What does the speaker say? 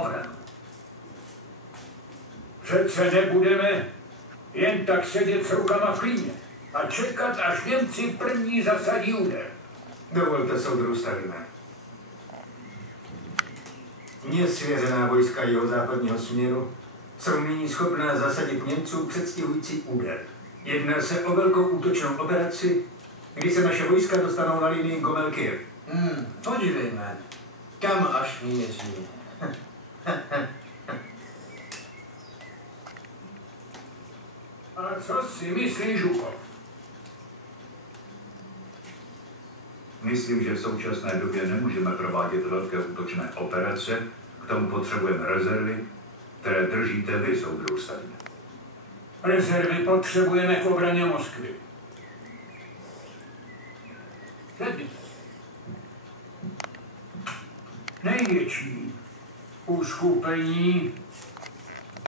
obranu. Přece nebudeme jen tak sedět s rukama v klíně a čekat, až Němci první zasadí úder. Dovolte, soudru, stavíme. Mně svěřená vojska jihozápadního směru jsou nyní schopná zasadit Němců předstihující úder. Jedná se o velkou útočnou operaci, kdy se naše vojska dostanou na linii Gomel-Kyjev. Podívejme, kam až míří. A co si myslí Žukov? Myslím, že v současné době nemůžeme provádět velké útočné operace, k tomu potřebujeme rezervy, které držíte vy, soudru Stalin. Rezervy potřebujeme k obraně Moskvy. Tedy největší uskupení